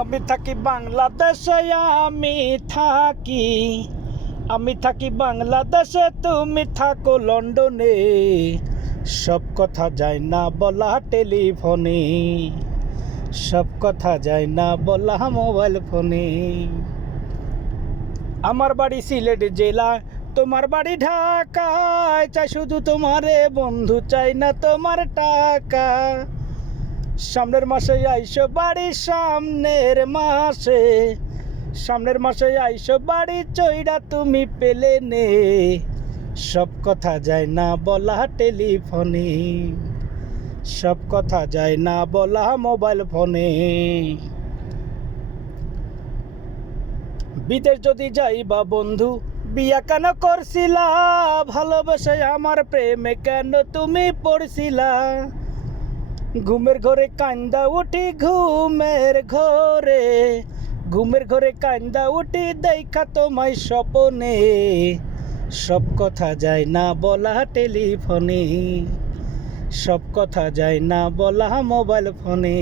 আমি থাকি বাংলাদেশে, আমি থাকি। আমি থাকি বাংলাদেশে, তুমি থাকো লন্ডনে। সব কথা যায় না বলা টেলিফোনে। সব কথা যায় না বলা মোবাইল ফোনে। আমার বাড়ি সিলেট জেলা, তোমার বাড়ি ঢাকায় চাই শুধু তোমারে, বন্ধু চাই না তোমার টাকা। সামনের মাসে আইসো বাড়ি, সামনের মাসে। সামনের মাসে আইসো বাড়ি চইরা তুমি পেলে নে। সব কথা যায় না বলা টেলিফোনে। সব কথা যায় না বলা মোবাইল ফোনে। বিদেশ যদি যাইবা বন্ধু, বিয়া কেন করছিলা? ভালোবাসে আমার প্রেমে কেন তুমি পড়ছিলা? ঘুমের ঘরে কান্দা উঠি, ঘুমের ঘরে। ঘুমের ঘরে কান্দা উঠি, দেখা তোমায় স্বপনে। সব কথা যায় না বলা টেলিফোনে। সব কথা যায় না বলা মোবাইল ফোনে।